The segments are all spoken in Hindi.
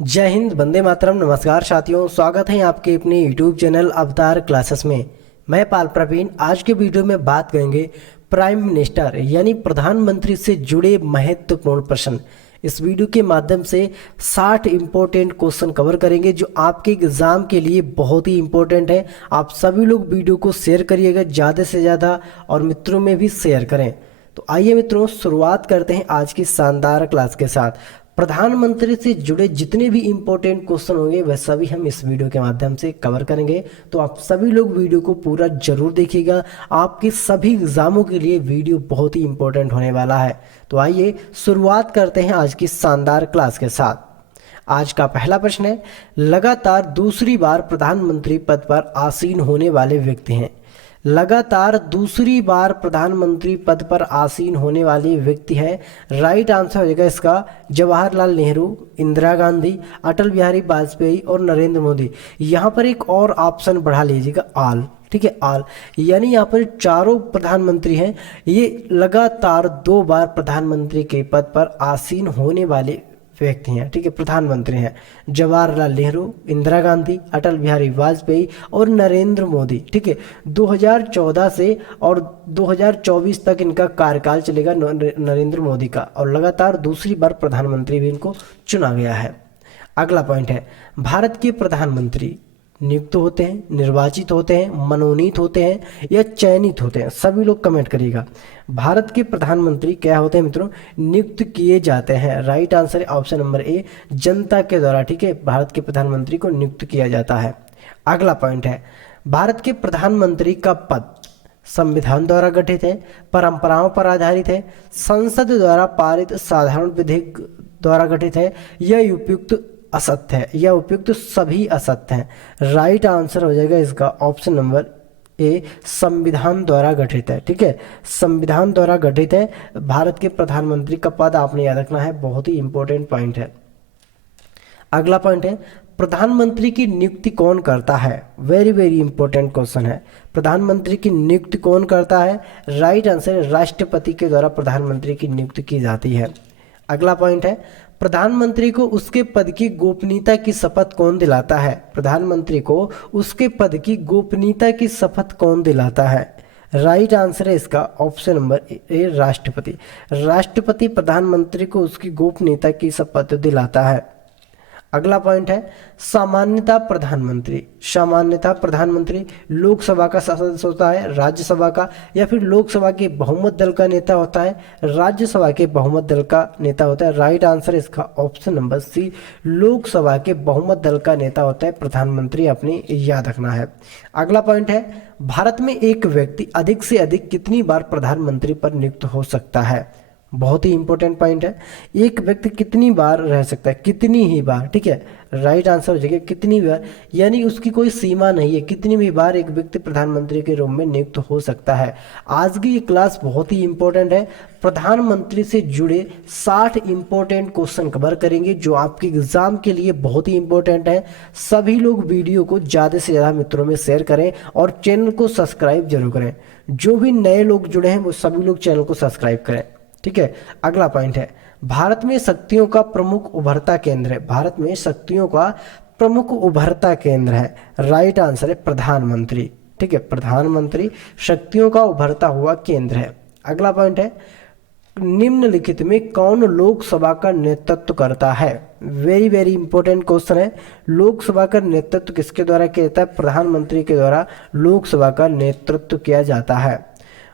जय हिंद, वंदे मातरम। नमस्कार साथियों, स्वागत है आपके अपने यूट्यूब चैनल अवतार क्लासेस में। मैं पाल प्रवीण। आज के वीडियो में बात करेंगे प्राइम मिनिस्टर यानी प्रधानमंत्री से जुड़े महत्वपूर्ण प्रश्न। इस वीडियो के माध्यम से 60 इंपॉर्टेंट क्वेश्चन कवर करेंगे जो आपके एग्जाम के लिए बहुत ही इंपॉर्टेंट है। आप सभी लोग वीडियो को शेयर करिएगा ज़्यादा से ज़्यादा और मित्रों में भी शेयर करें। तो आइए मित्रों, शुरुआत करते हैं आज की शानदार क्लास के साथ। प्रधानमंत्री से जुड़े जितने भी इंपॉर्टेंट क्वेश्चन होंगे वह सभी हम इस वीडियो के माध्यम से कवर करेंगे। तो आप सभी लोग वीडियो को पूरा जरूर देखिएगा। आपके सभी एग्जामों के लिए वीडियो बहुत ही इंपॉर्टेंट होने वाला है। तो आइए शुरुआत करते हैं आज की शानदार क्लास के साथ। आज का पहला प्रश्न है, लगातार दूसरी बार प्रधानमंत्री पद पर आसीन होने वाले व्यक्ति हैं। लगातार दूसरी बार प्रधानमंत्री पद पर आसीन होने वाले व्यक्ति हैं। राइट आंसर हो जाएगा इसका जवाहरलाल नेहरू, इंदिरा गांधी, अटल बिहारी वाजपेयी और नरेंद्र मोदी। यहाँ पर एक और ऑप्शन बढ़ा लीजिएगा, आल। ठीक है, आल यानी यहाँ पर चारों प्रधानमंत्री हैं, ये लगातार 2 बार प्रधानमंत्री के पद पर आसीन होने वाले व्यक्ति हैं। ठीक है, प्रधानमंत्री हैं जवाहरलाल नेहरू, इंदिरा गांधी, अटल बिहारी वाजपेयी और नरेंद्र मोदी। ठीक है, 2014 से और 2024 तक इनका कार्यकाल चलेगा नरेंद्र मोदी का, और लगातार दूसरी बार प्रधानमंत्री भी इनको चुना गया है। अगला पॉइंट है, भारत के प्रधानमंत्री नियुक्त होते हैं, निर्वाचित होते हैं, मनोनीत होते हैं या चयनित होते हैं? सभी लोग कमेंट करिएगा। भारत के प्रधानमंत्री क्या होते हैं मित्रों? नियुक्त किए जाते हैं। राइट आंसर है ऑप्शन नंबर ए, जनता के द्वारा। ठीक है, भारत के प्रधानमंत्री को नियुक्त किया जाता है। अगला पॉइंट है, भारत के प्रधानमंत्री का पद संविधान द्वारा गठित है, परंपराओं पर आधारित है, संसद द्वारा पारित साधारण विधेयक द्वारा गठित है या उपयुक्त असत्य है? या उपयुक्त सभी असत्य हैं। राइट आंसर हो जाएगा इसका ऑप्शन नंबर ए, संविधान द्वारा गठित है। ठीक है, संविधान द्वारा गठित है। भारत के प्रधानमंत्री का पद आपने याद रखना है, बहुत ही इंपॉर्टेंट पॉइंट है। अगला पॉइंट है, प्रधानमंत्री की नियुक्ति कौन करता है? वेरी वेरी इंपॉर्टेंट क्वेश्चन है। प्रधानमंत्री की नियुक्ति कौन करता है? राइट आंसर है राष्ट्रपति के द्वारा प्रधानमंत्री की नियुक्ति की जाती है। अगला पॉइंट है, प्रधानमंत्री को उसके पद की गोपनीयता की शपथ कौन दिलाता है? प्रधानमंत्री को उसके पद की गोपनीयता की शपथ कौन दिलाता है? राइट आंसर है इसका ऑप्शन नंबर ए, राष्ट्रपति। राष्ट्रपति प्रधानमंत्री को उसकी गोपनीयता की शपथ दिलाता है। अगला पॉइंट है, सामान्यतः प्रधानमंत्री लोकसभा का सदस्य होता है, राज्यसभा का, या फिर लोकसभा के बहुमत दल का नेता होता है, राज्यसभा के बहुमत दल का नेता होता है? राइट आंसर इसका ऑप्शन नंबर सी, लोकसभा के बहुमत दल का नेता होता है प्रधानमंत्री, अपने याद रखना है। अगला पॉइंट है, भारत में एक व्यक्ति अधिक से अधिक कितनी बार प्रधानमंत्री पर नियुक्त हो सकता है? बहुत ही इंपॉर्टेंट पॉइंट है। एक व्यक्ति कितनी बार रह सकता है? कितनी ही बार। ठीक है, राइट आंसर हो जाएगा कितनी बार, यानी उसकी कोई सीमा नहीं है, कितनी भी बार एक व्यक्ति प्रधानमंत्री के रूप में नियुक्त हो सकता है। आज की ये क्लास बहुत ही इंपॉर्टेंट है। प्रधानमंत्री से जुड़े 60 इंपॉर्टेंट क्वेश्चन कवर करेंगे जो आपके एग्जाम के लिए बहुत ही इंपॉर्टेंट है। सभी लोग वीडियो को ज़्यादा से ज़्यादा मित्रों में शेयर करें और चैनल को सब्सक्राइब जरूर करें। जो भी नए लोग जुड़े हैं वो सभी लोग चैनल को सब्सक्राइब करें। ठीक है, अगला पॉइंट है, भारत में शक्तियों का प्रमुख उभरता केंद्र है। भारत में शक्तियों का प्रमुख उभरता केंद्र है। राइट आंसर है प्रधानमंत्री। ठीक है, प्रधानमंत्री शक्तियों का उभरता हुआ केंद्र है। अगला पॉइंट है, निम्नलिखित में कौन लोकसभा का नेतृत्व करता है? वेरी वेरी इंपॉर्टेंट क्वेश्चन है। लोकसभा का नेतृत्व किसके द्वारा किया जाता है? प्रधानमंत्री के द्वारा लोकसभा का नेतृत्व किया जाता है।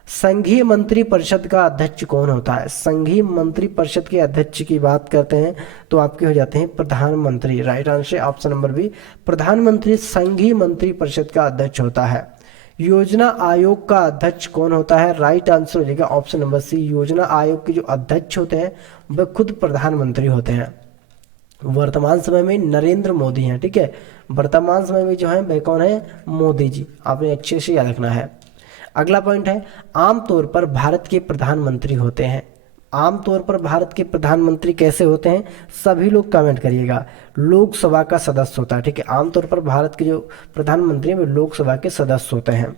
संघीय मंत्री परिषद का अध्यक्ष कौन होता है? संघीय मंत्री परिषद के अध्यक्ष की बात करते हैं तो आपके हो जाते हैं प्रधानमंत्री। Right answer option number B, प्रधानमंत्री संघीय मंत्री परिषद का अध्यक्ष होता है। योजना आयोग का अध्यक्ष कौन होता है? राइट आंसर हो जाएगा ऑप्शन नंबर सी, योजना आयोग के जो अध्यक्ष होते हैं वह खुद प्रधानमंत्री होते हैं। वर्तमान समय में नरेंद्र मोदी हैं। ठीक है, वर्तमान समय में जो है वह कौन है? मोदी जी। आपने अच्छे से याद रखना है। अगला पॉइंट है, आमतौर पर भारत के प्रधानमंत्री होते हैं। आमतौर पर भारत के प्रधानमंत्री कैसे होते हैं? सभी लोग कमेंट करिएगा। लोकसभा का सदस्य होता है। ठीक है, आमतौर पर भारत के जो प्रधानमंत्री हैं वे लोकसभा के सदस्य होते हैं।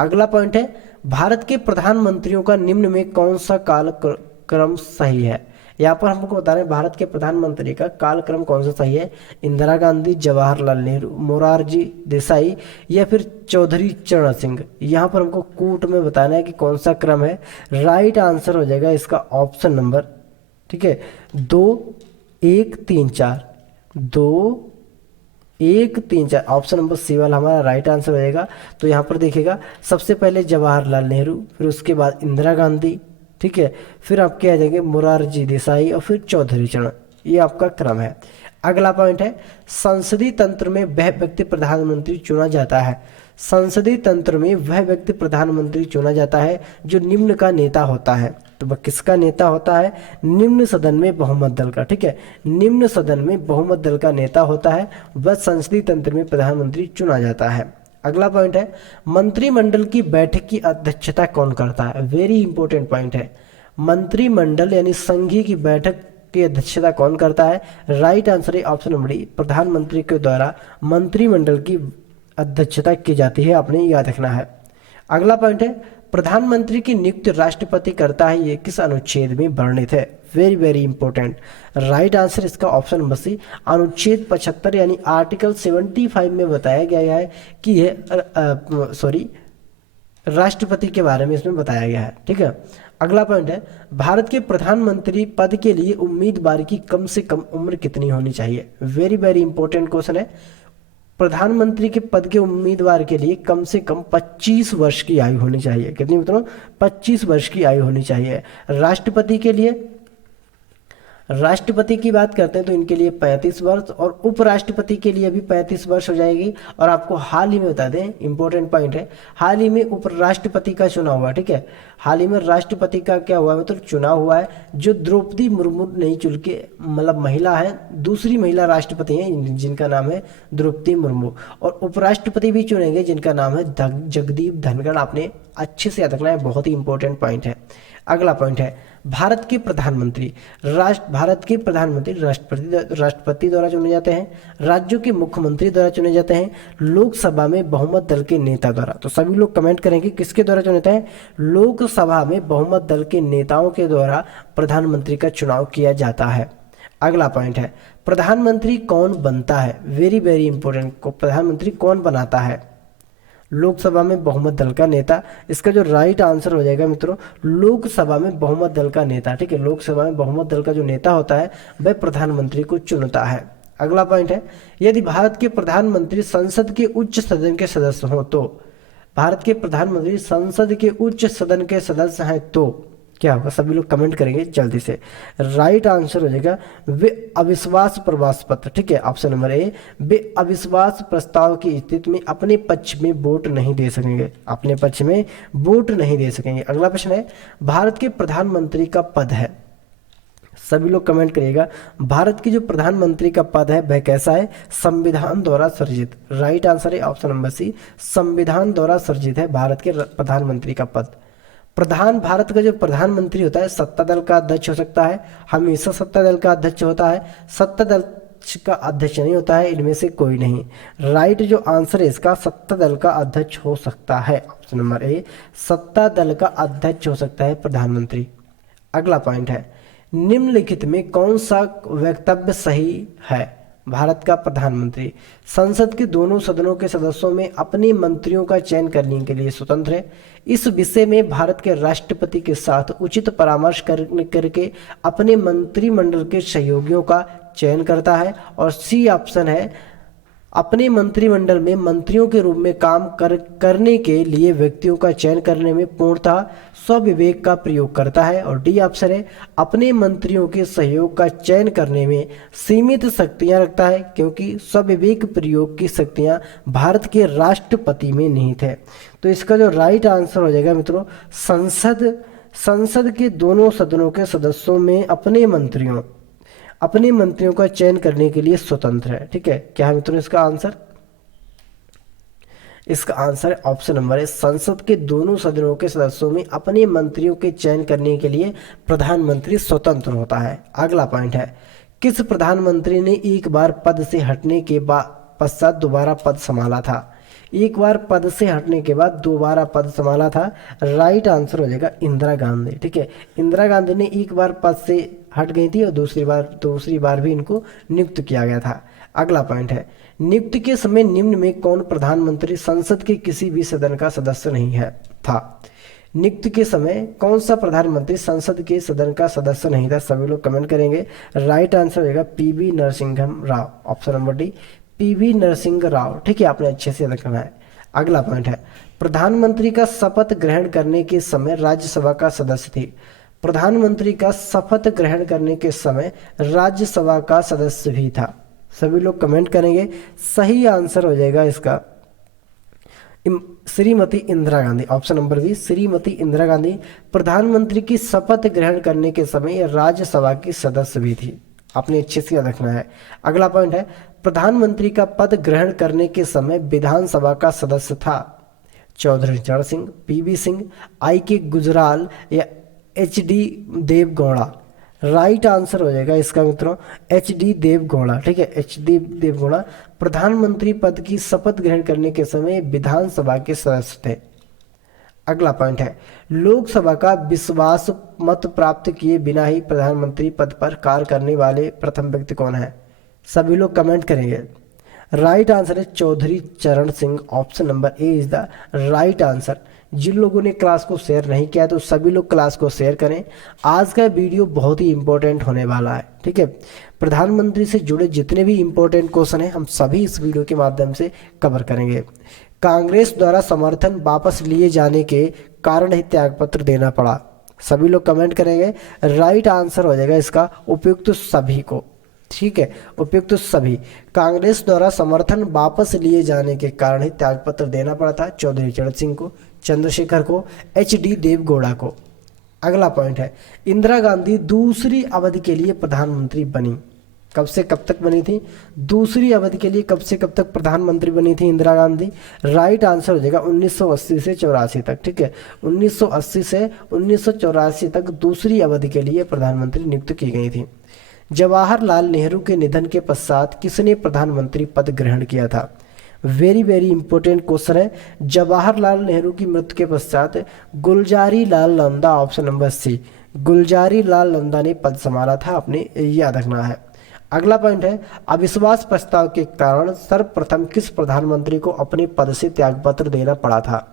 अगला पॉइंट है, भारत के प्रधानमंत्रियों का निम्न में कौन सा कालक्रम सही है? यहाँ पर हमको बता रहे हैं भारत के प्रधानमंत्री का कालक्रम कौन सा सही है, इंदिरा गांधी, जवाहरलाल नेहरू, मोरारजी देसाई या फिर चौधरी चरण सिंह। यहाँ पर हमको कूट में बताना है कि कौन सा क्रम है। राइट आंसर हो जाएगा इसका ऑप्शन नंबर, ठीक है, 2 1 3 4, 2 1 3 4, ऑप्शन नंबर सी वाला हमारा राइट आंसर हो जाएगा। तो यहाँ पर देखिएगा सबसे पहले जवाहरलाल नेहरू, फिर उसके बाद इंदिरा गांधी, ठीक है, फिर आपके आ जाएंगे मोरारजी देसाई और फिर चौधरी चरण, ये आपका क्रम है। अगला पॉइंट है संसदीय तंत्र में वह व्यक्ति प्रधानमंत्री चुना जाता है। संसदीय तंत्र में वह व्यक्ति प्रधानमंत्री चुना जाता है जो निम्न का नेता होता है। तो वह किसका नेता होता है, निम्न सदन में बहुमत दल का, ठीक है, निम्न सदन में बहुमत दल का नेता होता है, वह संसदीय तंत्र में प्रधानमंत्री चुना जाता है। अगला पॉइंट है मंत्रिमंडल की बैठक की अध्यक्षता कौन करता है। वेरी इंपॉर्टेंट पॉइंट है, मंत्रिमंडल यानी संघीय की बैठक की अध्यक्षता कौन करता है। राइट आंसर है ऑप्शन नंबर डी, प्रधानमंत्री के द्वारा मंत्रिमंडल की अध्यक्षता की जाती है, आपने याद रखना है। अगला पॉइंट है प्रधानमंत्री की नियुक्ति राष्ट्रपति करता है, ये किस अनुच्छेद में वर्णित है। Very very important, right answer इसका ऑप्शन नंबर सी, अनुच्छेद 75 यानी आर्टिकल 75 में बताया गया है कि यह राष्ट्रपति के बारे में इसमें बताया गया है, ठीक है। अगला पॉइंट है भारत के प्रधानमंत्री पद के लिए उम्मीदवार की कम से कम उम्र कितनी होनी चाहिए। वेरी वेरी इंपॉर्टेंट क्वेश्चन है, प्रधानमंत्री के पद के उम्मीदवार के लिए कम से कम 25 वर्ष की आयु होनी चाहिए। कितनी बताओ, 25 वर्ष की आयु होनी चाहिए। राष्ट्रपति के लिए, राष्ट्रपति की बात करते हैं तो इनके लिए 35 वर्ष और उपराष्ट्रपति के लिए भी 35 वर्ष हो जाएगी। और आपको हाल ही में बता दें, इंपॉर्टेंट पॉइंट है, हाल ही में उपराष्ट्रपति का चुनाव हुआ, ठीक है, हाल ही में राष्ट्रपति का क्या हुआ, मतलब चुनाव हुआ है, जो द्रौपदी मुर्मू नहीं चुन के, मतलब महिला है, दूसरी महिला राष्ट्रपति हैं जिनका नाम है द्रौपदी मुर्मू। और उपराष्ट्रपति भी चुनेंगे जिनका नाम है जगदीप धनखड़। आपने अच्छे से याद रखना है, बहुत ही इंपॉर्टेंट पॉइंट है। अगला पॉइंट है भारत के प्रधानमंत्री राष्ट्रपति द्वारा चुने जाते हैं, राज्यों के मुख्यमंत्री द्वारा चुने जाते हैं, लोकसभा में बहुमत दल के नेता द्वारा। तो सभी लोग कमेंट करेंगे किसके द्वारा चुने जाते हैं, लोकसभा में बहुमत दल के नेताओं के द्वारा प्रधानमंत्री का चुनाव किया जाता है। अगला पॉइंट है प्रधानमंत्री कौन बनता है। वेरी वेरी इंपॉर्टेंट, को प्रधानमंत्री कौन बनाता है, लोकसभा में बहुमत दल का नेता। इसका जो राइट आंसर हो जाएगा मित्रों, लोकसभा में बहुमत दल का नेता, ठीक है, लोकसभा में बहुमत दल का जो नेता होता है वह प्रधानमंत्री को चुनता है। अगला पॉइंट है यदि भारत के प्रधानमंत्री संसद के उच्च सदन के सदस्य हों तो, भारत के प्रधानमंत्री संसद के उच्च सदन के सदस्य हैं तो क्या होगा, सभी लोग कमेंट करेंगे जल्दी से। राइट आंसर हो जाएगा वे अविश्वास प्रस्ताव पत्र, ठीक है, ऑप्शन नंबर ए, वे अविश्वास प्रस्ताव की स्थिति में अपने पक्ष में वोट नहीं दे सकेंगे, अपने पक्ष में वोट नहीं दे सकेंगे। अगला प्रश्न है भारत के प्रधानमंत्री का पद है, सभी लोग कमेंट करिएगा, भारत की जो प्रधानमंत्री का पद है वह कैसा है, संविधान द्वारा सृजित। राइट आंसर है ऑप्शन नंबर सी, संविधान द्वारा सृजित है भारत के प्रधानमंत्री का पद। भारत का जो प्रधानमंत्री होता है सत्ता दल का अध्यक्ष हो सकता है, हमेशा सत्ता दल का अध्यक्ष होता है, सत्ता दल का अध्यक्ष नहीं होता है, इनमें से कोई नहीं। राइट जो आंसर है इसका सत्ता दल का अध्यक्ष हो सकता है, ऑप्शन नंबर ए, सत्ता दल का अध्यक्ष हो सकता है प्रधानमंत्री। अगला पॉइंट है निम्नलिखित में कौन सा वक्तव्य सही है। भारत का प्रधानमंत्री संसद के दोनों सदनों के सदस्यों में अपने मंत्रियों का चयन करने के लिए स्वतंत्र है। इस विषय में भारत के राष्ट्रपति के साथ उचित परामर्श करके अपने मंत्रिमंडल के सहयोगियों का चयन करता है। और सी ऑप्शन है अपने मंत्रिमंडल में मंत्रियों के रूप में काम करने के लिए व्यक्तियों का चयन करने में पूर्णतः स्वविवेक का प्रयोग करता है। और डी ऑप्शन है अपने मंत्रियों के सहयोग का चयन करने में सीमित शक्तियां रखता है, क्योंकि स्वविवेक प्रयोग की शक्तियां भारत के राष्ट्रपति में निहित है। तो इसका जो राइट आंसर हो जाएगा मित्रों, संसद के दोनों सदनों के सदस्यों में अपने मंत्रियों का चयन करने के लिए स्वतंत्र है। ठीक है, क्या है मित्रों इसका आंसर? इसका आंसर है ऑप्शन नंबर है, संसद के दोनों सदनों के सदस्यों में अपने मंत्रियों के चयन करने के लिए प्रधानमंत्री स्वतंत्र होता है। अगला पॉइंट है किस प्रधानमंत्री ने एक बार पद से हटने के पश्चात दोबारा पद संभाला था? एक बार पद से हटने के बाद दोबारा पद संभाला था। राइट आंसर हो जाएगा इंदिरा गांधी। ठीक है, इंदिरा गांधी ने एक बार पद से हट गई थी और दूसरी बार भी इनको नियुक्त किया गया था। अगला पॉइंट है, नियुक्ति के समय निम्न में कौन प्रधानमंत्री संसद के किसी भी सदन का सदस्य नहीं है था। नियुक्ति के समय कौन सा प्रधानमंत्री संसद के सदन का सदस्य नहीं था, सभी लोग कमेंट करेंगे। राइट आंसर होगा PV Narasimham Rao, option number D PV Narasimha Rao. ठीक है, आपने अच्छे से याद रखना है। अगला पॉइंट है, प्रधानमंत्री का शपथ ग्रहण करने के समय राज्यसभा का सदस्य थे। प्रधानमंत्री का शपथ ग्रहण करने के समय राज्यसभा का सदस्य भी था, सभी लोग कमेंट करेंगे। सही आंसर हो जाएगा इसका Shrimati Indira Gandhi, option number B Shrimati Indira Gandhi प्रधानमंत्री की शपथ ग्रहण करने के समय राज्यसभा की सदस्य भी थी, आपने अच्छे से याद रखना है। अगला पॉइंट है, प्रधानमंत्री का पद ग्रहण करने के समय विधानसभा का सदस्य था चौधरी चरण सिंह, पीवी सिंह, आई के गुजराल या H D Deve Gowda. Right answer हो जाएगा इसका मित्रों एच डी देवगौड़ा। ठीक है, एच डी देवगौड़ा प्रधानमंत्री पद की शपथ ग्रहण करने के समय विधानसभा के सदस्य थे। अगला पॉइंट है, लोकसभा का विश्वास मत प्राप्त किए बिना ही प्रधानमंत्री पद पर कार्य करने वाले प्रथम व्यक्ति कौन है, सभी लोग कमेंट करेंगे। राइट आंसर है Chaudhary Charan Singh, option number A is the right answer. जिन लोगों ने क्लास को शेयर नहीं किया तो सभी लोग क्लास को शेयर करें। आज का वीडियो बहुत ही इंपॉर्टेंट होने वाला है। ठीक है, प्रधानमंत्री से जुड़े जितने भी इंपॉर्टेंट क्वेश्चन हैं हम सभी इस वीडियो के माध्यम से कवर करेंगे। कांग्रेस द्वारा समर्थन वापस लिए जाने के कारण ही त्यागपत्र देना पड़ा, सभी लोग कमेंट करेंगे। राइट आंसर हो जाएगा इसका उपयुक्त सभी को। ठीक है, उपयुक्त सभी। कांग्रेस द्वारा समर्थन वापस लिए जाने के कारण ही त्यागपत्र देना पड़ा था चौधरी चरण सिंह को, चंद्रशेखर को, एच डी देवगौड़ा को। अगला पॉइंट है, इंदिरा गांधी दूसरी अवधि के लिए प्रधानमंत्री बनी, कब से कब तक बनी थी, दूसरी अवधि के लिए कब से कब तक प्रधानमंत्री बनी थी इंदिरा गांधी। राइट आंसर हो जाएगा 1980 से 84 तक। ठीक है, 1980 से 1984 तक दूसरी अवधि के लिए प्रधानमंत्री नियुक्त की गई थी। जवाहरलाल नेहरू के निधन के पश्चात किसने प्रधानमंत्री पद ग्रहण किया था। वेरी वेरी इंपॉर्टेंट क्वेश्चन है। जवाहरलाल नेहरू की मृत्यु के पश्चात Gulzari Lal Nanda, option number C Gulzari Lal Nanda ने पद संभाला था, आपने याद रखना है। अगला पॉइंट है, अविश्वास प्रस्ताव के कारण सर्वप्रथम किस प्रधानमंत्री को अपने पद से त्यागपत्र देना पड़ा था।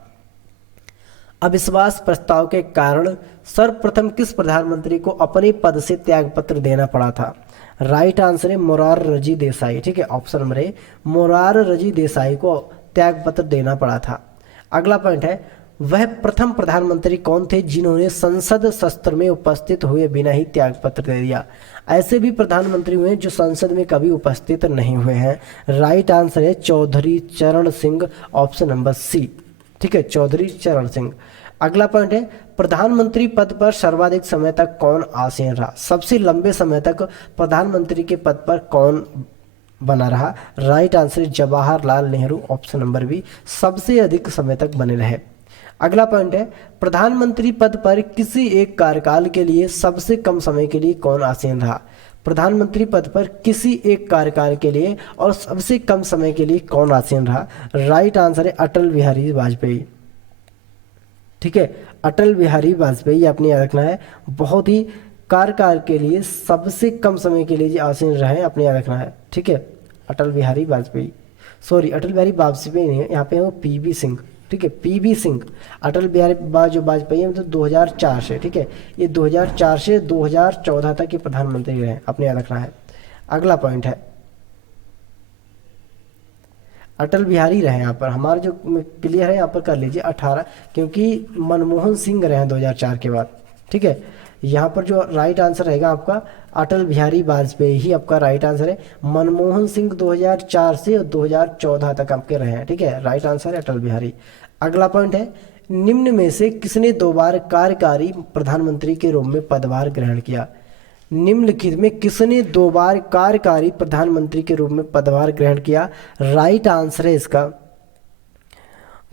अविश्वास प्रस्ताव के कारण सर्वप्रथम किस प्रधानमंत्री को अपने पद से त्यागपत्र देना पड़ा था। राइट आंसर है मोरारजी देसाई। ठीक है, ऑप्शन नंबर ए मोरारजी देसाई को त्यागपत्र देना पड़ा था। अगला पॉइंट है, वह प्रथम प्रधानमंत्री कौन थे जिन्होंने संसद सत्र में उपस्थित हुए बिना ही त्यागपत्र दे दिया। ऐसे भी प्रधानमंत्री हुए जो संसद में कभी उपस्थित नहीं हुए हैं। राइट आंसर है चौधरी चरण सिंह, ऑप्शन नंबर सी। ठीक है, चौधरी चरण सिंह। अगला पॉइंट है, प्रधानमंत्री पद पर सर्वाधिक समय तक कौन आसीन रहा। सबसे लंबे समय तक प्रधानमंत्री के पद पर कौन बना रहा। Right answer Jawaharlal Nehru, option number B सबसे अधिक समय तक बने रहे। अगला पॉइंट है, प्रधानमंत्री पद पर किसी एक कार्यकाल के लिए सबसे कम समय के लिए कौन आसीन रहा। प्रधानमंत्री पद पर किसी एक कार्यकाल के लिए और सबसे कम समय के लिए कौन आसीन रहा। राइट आंसर है अटल बिहारी वाजपेयी। ठीक है, अटल बिहारी वाजपेयी आपने याद रखना है। बहुत ही कार्यकाल के लिए सबसे कम समय के लिए जो आसीन रहे अपने याद रखना है। ठीक है, अटल बिहारी वाजपेयी, सॉरी अटल बिहारी वाजपेयी नहीं है, यहाँ पे है वो पीवी सिंह। ठीक है, पीवी सिंह। अटल बिहारी जो वाजपेयी है तो 2004 से, ठीक है, ये 2004 से 2014 तक के प्रधानमंत्री रहे, अपने याद रखना है। अगला पॉइंट है, अटल बिहारी रहे यहाँ पर, हमारा जो क्लियर है यहाँ पर कर लीजिए 18, क्योंकि मनमोहन सिंह रहे हैं 2004 के बाद। ठीक है, यहाँ पर जो राइट आंसर रहेगा आपका अटल बिहारी वाजपेयी ही आपका राइट आंसर है। मनमोहन सिंह 2004 से 2014 तक आपके रहे हैं। ठीक है, राइट आंसर है अटल बिहारी। अगला पॉइंट है, निम्न में से किसने 2 बार कार्यकारी प्रधानमंत्री के रूप में पदभार ग्रहण किया। निम्नलिखित में किसने 2 बार कार्यकारी प्रधानमंत्री के रूप में पदभार ग्रहण किया। राइट आंसर है इसका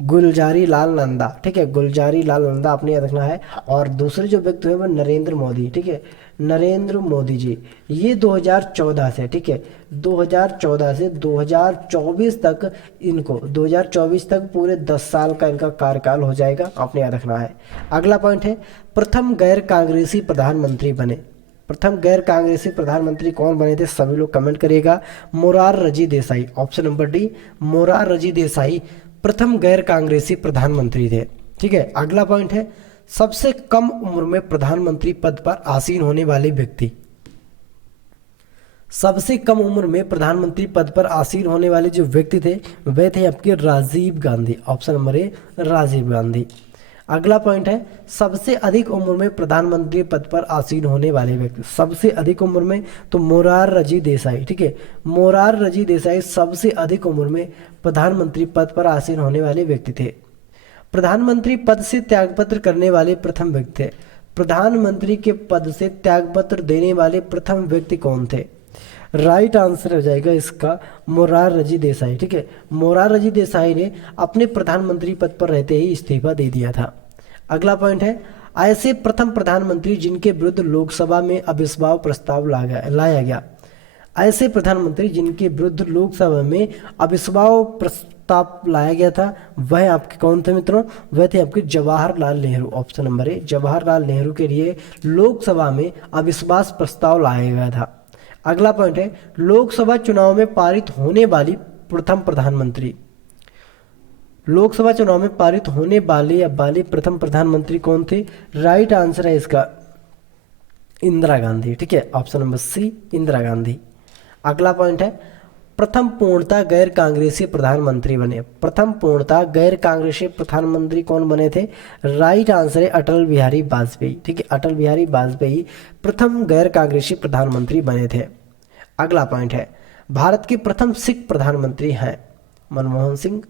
गुलजारी लाल नंदा। ठीक है, गुलजारी लाल नंदा आपने याद रखना है। और दूसरे जो व्यक्ति हुए वो नरेंद्र मोदी। ठीक है, नरेंद्र मोदी जी, ये 2014 से, ठीक है, 2014 से 2024 तक, इनको 2024 तक पूरे 10 साल का इनका कार्यकाल हो जाएगा, आपने याद रखना है। अगला पॉइंट है, प्रथम गैर कांग्रेसी प्रधानमंत्री बने। प्रथम गैर कांग्रेसी प्रधानमंत्री कौन बने थे, सभी लोग कमेंट करिएगा। Morarji Desai, option number D, Morarji Desai प्रथम गैर कांग्रेसी प्रधानमंत्री थे। ठीक है, अगला पॉइंट है सबसे कम उम्र में प्रधानमंत्री पद पर आसीन होने वाले व्यक्ति। सबसे कम उम्र में प्रधानमंत्री पद पर आसीन होने वाले जो व्यक्ति थे वे थे आपके Rajiv Gandhi, option number A, Rajiv Gandhi. अगला पॉइंट है सबसे अधिक उम्र में प्रधानमंत्री पद पर आसीन होने वाले व्यक्ति, सबसे अधिक उम्र में तो मोरारजी देसाई। ठीक है, मोरारजी देसाई सबसे अधिक उम्र में प्रधानमंत्री पद पर आसीन होने वाले व्यक्ति थे। प्रधानमंत्री पद से त्यागपत्र करने वाले प्रथम व्यक्ति थे। प्रधानमंत्री के पद से त्यागपत्र देने वाले प्रथम व्यक्ति कौन थे, राइट आंसर हो जाएगा इसका मोरारजी देसाई। ठीक है, मोरारजी देसाई ने अपने प्रधानमंत्री पद पर रहते ही इस्तीफा दे दिया था। अगला पॉइंट है ऐसे प्रथम प्रधानमंत्री जिनके विरुद्ध लोकसभा में अविश्वास प्रस्ताव लाया गया। ऐसे प्रधानमंत्री जिनके विरुद्ध लोकसभा में अविश्वास प्रस्ताव लाया गया था वह आपके कौन थे मित्रों, वह थे आपके जवाहरलाल नेहरू, ऑप्शन नंबर ए, जवाहरलाल नेहरू के लिए लोकसभा में अविश्वास प्रस्ताव लाया गया था। अगला पॉइंट है लोकसभा चुनाव में पारित होने वाली प्रथम प्रधानमंत्री। लोकसभा चुनाव में पारित होने वाले प्रथम प्रधानमंत्री कौन थे, राइट आंसर है इसका इंदिरा गांधी। ठीक है, option number C, Indira Gandhi. अगला पॉइंट है प्रथम पूर्णतः गैर कांग्रेसी प्रधानमंत्री बने। प्रथम पूर्णतः गैर कांग्रेसी प्रधानमंत्री कौन बने थे, राइट आंसर है अटल बिहारी वाजपेयी। ठीक है, अटल बिहारी वाजपेयी प्रथम गैर कांग्रेसी प्रधानमंत्री बने थे। अगला पॉइंट है भारत के प्रथम सिख प्रधानमंत्री हैं मनमोहन सिंह,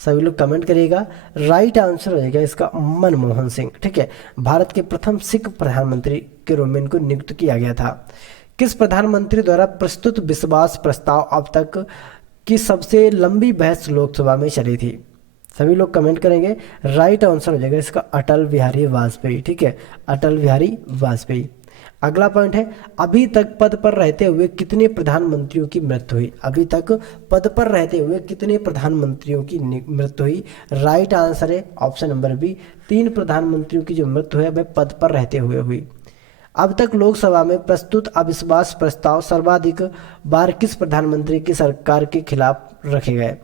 सभी लोग कमेंट करिएगा। राइट आंसर हो जाएगा इसका मनमोहन सिंह। ठीक है, भारत के प्रथम सिख प्रधानमंत्री के रूप में इनको नियुक्त किया गया था। किस प्रधानमंत्री द्वारा प्रस्तुत विश्वास प्रस्ताव अब तक की सबसे लंबी बहस लोकसभा में चली थी, सभी लोग कमेंट करेंगे। राइट आंसर हो जाएगा इसका अटल बिहारी वाजपेयी। ठीक है, अटल बिहारी वाजपेयी। अगला पॉइंट है अभी तक पद पर रहते हुए कितने प्रधानमंत्रियों की मृत्यु हुई। अभी तक पद पर रहते हुए कितने प्रधानमंत्रियों की मृत्यु हुई, राइट आंसर है ऑप्शन नंबर बी, 3 प्रधानमंत्रियों की जो मृत्यु है वह पद पर रहते हुए हुई। अब तक लोकसभा में प्रस्तुत अविश्वास प्रस्ताव सर्वाधिक बार किस प्रधानमंत्री की सरकार के खिलाफ रखे गए,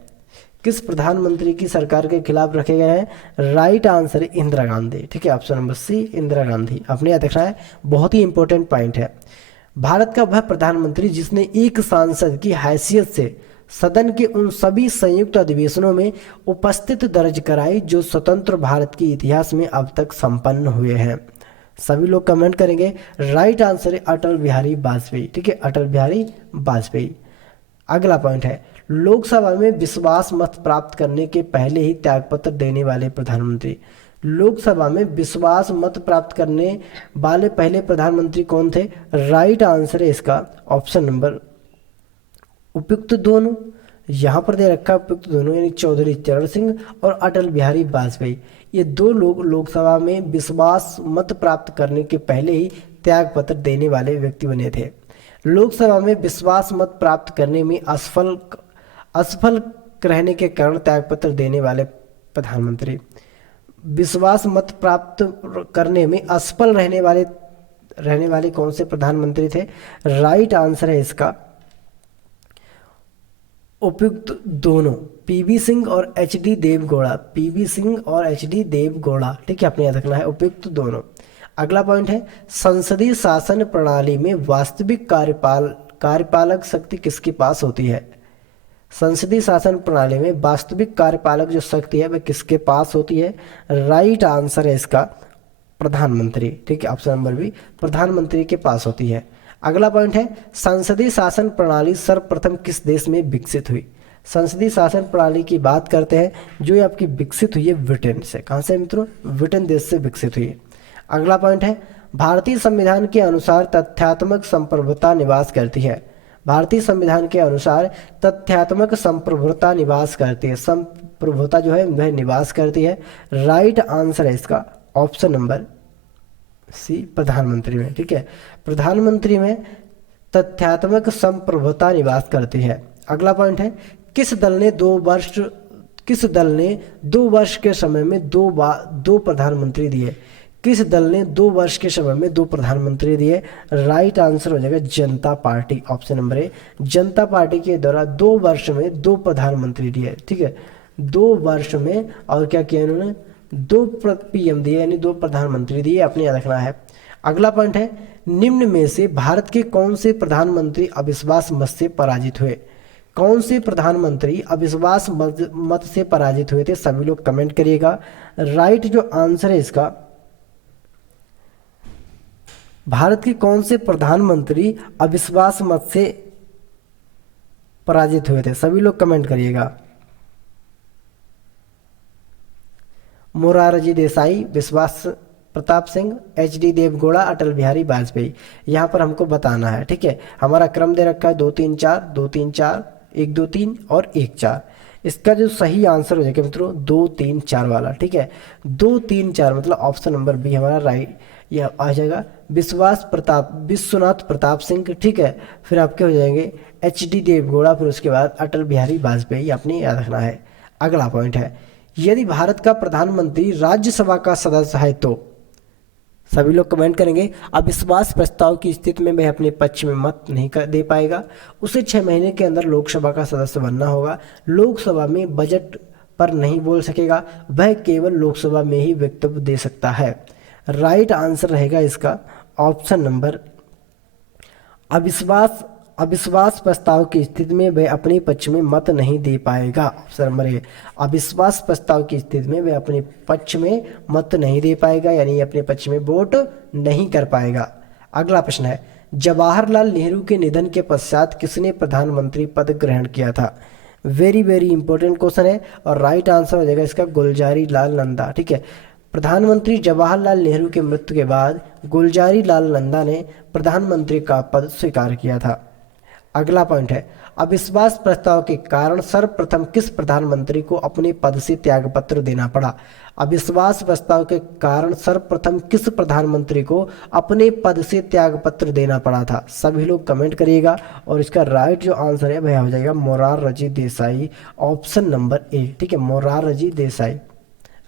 किस प्रधानमंत्री की सरकार के खिलाफ रखे गए हैं, राइट आंसर है इंदिरा गांधी। ठीक है, option number C, Indira Gandhi. आपने याद रखना है, बहुत ही इंपॉर्टेंट पॉइंट है। भारत का वह प्रधानमंत्री जिसने एक सांसद की हैसियत से सदन के उन सभी संयुक्त अधिवेशनों में उपस्थित दर्ज कराई जो स्वतंत्र भारत के इतिहास में अब तक संपन्न हुए हैं, सभी लोग कमेंट करेंगे। राइट आंसर है अटल बिहारी वाजपेयी। ठीक है, अटल बिहारी वाजपेयी। अगला पॉइंट है लोकसभा में विश्वास मत प्राप्त करने के पहले ही त्यागपत्र देने वाले प्रधानमंत्री। लोकसभा में विश्वास मत प्राप्त करने वाले पहले प्रधानमंत्री कौन थे, राइट आंसर है इसका ऑप्शन नंबर उपयुक्त दोनों, यहाँ पर दे रखा उपयुक्त दोनों यानी चौधरी चरण सिंह और अटल बिहारी वाजपेयी। ये 2 लोग लोकसभा में विश्वास मत प्राप्त करने के पहले ही त्यागपत्र देने वाले व्यक्ति बने थे। लोकसभा में विश्वास मत प्राप्त करने में असफल रहने के कारण त्यागपत्र देने वाले प्रधानमंत्री। विश्वास मत प्राप्त करने में असफल रहने वाले कौन से प्रधानमंत्री थे, राइट आंसर है इसका उपयुक्त दोनों, पीवी सिंह और एचडी देवगौड़ा, पीवी सिंह और एचडी देवगौड़ा। ठीक है, आपने याद रखना है उपयुक्त दोनों। अगला पॉइंट है संसदीय शासन प्रणाली में वास्तविक कार्यपालक शक्ति किसके पास होती है। संसदीय शासन प्रणाली में वास्तविक कार्यपालक जो शक्ति है वह किसके पास होती है, राइट आंसर है इसका प्रधानमंत्री। ठीक है, ऑप्शन नंबर बी, प्रधानमंत्री के पास होती है। अगला पॉइंट है संसदीय शासन प्रणाली सर्वप्रथम किस देश में विकसित हुई। संसदीय शासन प्रणाली की बात करते हैं जो आपकी विकसित हुई है ब्रिटेन से। कहाँ से मित्रों, ब्रिटेन देश से विकसित हुई है। अगला पॉइंट है भारतीय संविधान के अनुसार तथ्यात्मक संप्रभुता निवास करती है। भारतीय संविधान के अनुसार तथ्यात्मक संप्रभुता निवास करती है, संप्रभुता जो है वह निवास करती है, राइट आंसर है इसका ऑप्शन नंबर सी, प्रधानमंत्री में। ठीक है, प्रधानमंत्री में तथ्यात्मक संप्रभुता निवास करती है। अगला पॉइंट है किस दल ने 2 वर्ष के समय में दो प्रधानमंत्री दिए। किस दल ने 2 वर्ष के समय में 2 प्रधानमंत्री दिए? राइट आंसर हो जाएगा जनता पार्टी, ऑप्शन नंबर ए। जनता पार्टी के द्वारा 2 वर्ष में 2 प्रधानमंत्री दिए, ठीक है, 2 वर्ष में, और क्या किया इन्होंने? 2 पीएम दिए, यानी 2 प्रधानमंत्री दिए, अपने याद रखना है। अगला पॉइंट है, निम्न में से भारत के कौन से प्रधानमंत्री अविश्वास मत से पराजित हुए? कौन से प्रधानमंत्री अविश्वास मत से पराजित हुए थे? सभी लोग कमेंट करिएगा। राइट जो आंसर है इसका, भारत के कौन से प्रधानमंत्री अविश्वास मत से पराजित हुए थे? सभी लोग कमेंट करिएगा। मोरारजी देसाई, विश्वास प्रताप सिंह, एच.डी. देवगौड़ा, अटल बिहारी वाजपेयी। यहाँ पर हमको बताना है, ठीक है। हमारा क्रम दे रखा है 2 3 4, 2 3 4, 1 2 3 और 1 4। इसका जो सही आंसर हो जाएगा मित्रों 2 3 4 वाला, ठीक है। 2 3 4 मतलब ऑप्शन नंबर बी हमारा राइट यह आ जाएगा। विश्वनाथ प्रताप सिंह, ठीक है। फिर आपके हो जाएंगे एच.डी. देवगौड़ा, फिर उसके बाद अटल बिहारी वाजपेयी, अपने याद रखना है। अगला पॉइंट है, यदि भारत का प्रधानमंत्री राज्यसभा का सदस्य है तो? सभी लोग कमेंट करेंगे। अविश्वास प्रस्ताव की स्थिति में वह अपने पक्ष में मत नहीं दे पाएगा, उसे 6 महीने के अंदर लोकसभा का सदस्य बनना होगा, लोकसभा में बजट पर नहीं बोल सकेगा, वह केवल लोकसभा में ही वक्तव्य दे सकता है। राइट आंसर रहेगा इसका ऑप्शन नंबर, अविश्वास प्रस्ताव की स्थिति में वह अपने पक्ष में मत नहीं दे पाएगा। ऑप्शन नंबर ए, अविश्वास प्रस्ताव की स्थिति में वह अपने पक्ष में मत नहीं दे पाएगा, यानी अपने पक्ष में वोट नहीं कर पाएगा। अगला प्रश्न है, जवाहरलाल नेहरू के निधन के पश्चात किसने प्रधानमंत्री पद ग्रहण किया था? वेरी वेरी इंपॉर्टेंट क्वेश्चन है, और राइट आंसर हो जाएगा इसका गुलजारी लाल नंदा, ठीक है। प्रधानमंत्री जवाहरलाल नेहरू के मृत्यु के बाद गुलजारी लाल नंदा ने प्रधानमंत्री का पद स्वीकार किया था। अगला पॉइंट है, अविश्वास प्रस्ताव के कारण सर्वप्रथम किस प्रधानमंत्री को अपने पद से त्यागपत्र देना पड़ा? अविश्वास प्रस्ताव के कारण सर्वप्रथम किस प्रधानमंत्री को अपने पद से त्यागपत्र देना पड़ा था? सभी लोग कमेंट करिएगा, और इसका राइट जो आंसर है वह हो जाएगा मोरारजी देसाई, ऑप्शन नंबर ए, ठीक है, Morarji Desai.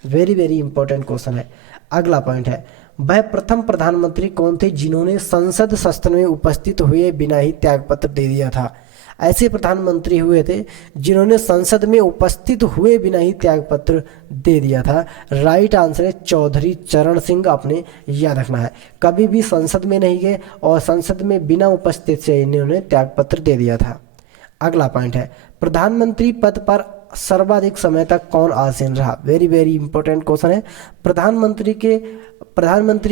Very very important question है। अगला पॉइंट है, वह प्रथम प्रधानमंत्री कौन थे जिन्होंने संसद सत्र में उपस्थित हुए बिना ही त्यागपत्र दे दिया था? ऐसे प्रधानमंत्री हुए थे जिन्होंने संसद में उपस्थित हुए बिना ही त्यागपत्र दे दिया था। राइट आंसर है चौधरी चरण सिंह, आपने याद रखना है। कभी भी संसद में नहीं गए और संसद में बिना उपस्थित से इन्होंने त्यागपत्र दे दिया था। अगला पॉइंट है, प्रधानमंत्री पद पर सर्वाधिक समय तक कौन आसीन रहा? वेरी वेरी इंपॉर्टेंट क्वेश्चन है। प्रधानमंत्री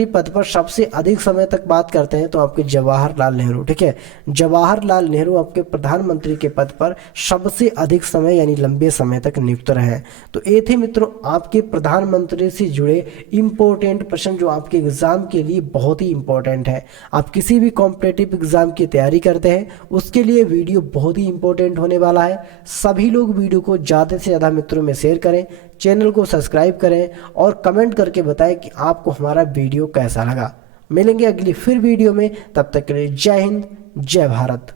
पद पर सबसे अधिक समय तक बात करते हैं तो आपके जवाहरलाल नेहरू, ठीक है। जवाहरलाल नेहरू आपके प्रधानमंत्री के पद पर सबसे अधिक समय यानी लंबे समय तक नियुक्त रहे। तो ये थे मित्रों आपके प्रधानमंत्री से जुड़े इंपॉर्टेंट प्रश्न जो आपके एग्जाम के लिए बहुत ही इंपॉर्टेंट है। आप किसी भी कॉम्पिटिटिव एग्जाम की तैयारी करते हैं उसके लिए वीडियो बहुत ही इंपॉर्टेंट होने वाला है। सभी लोग वीडियो को ज़्यादा से ज़्यादा मित्रों में शेयर करें, चैनल को सब्सक्राइब करें और कमेंट करके बताएं कि आपको हमारा वीडियो कैसा लगा। मिलेंगे अगली फिर वीडियो में, तब तक के लिए जय हिंद, जय भारत।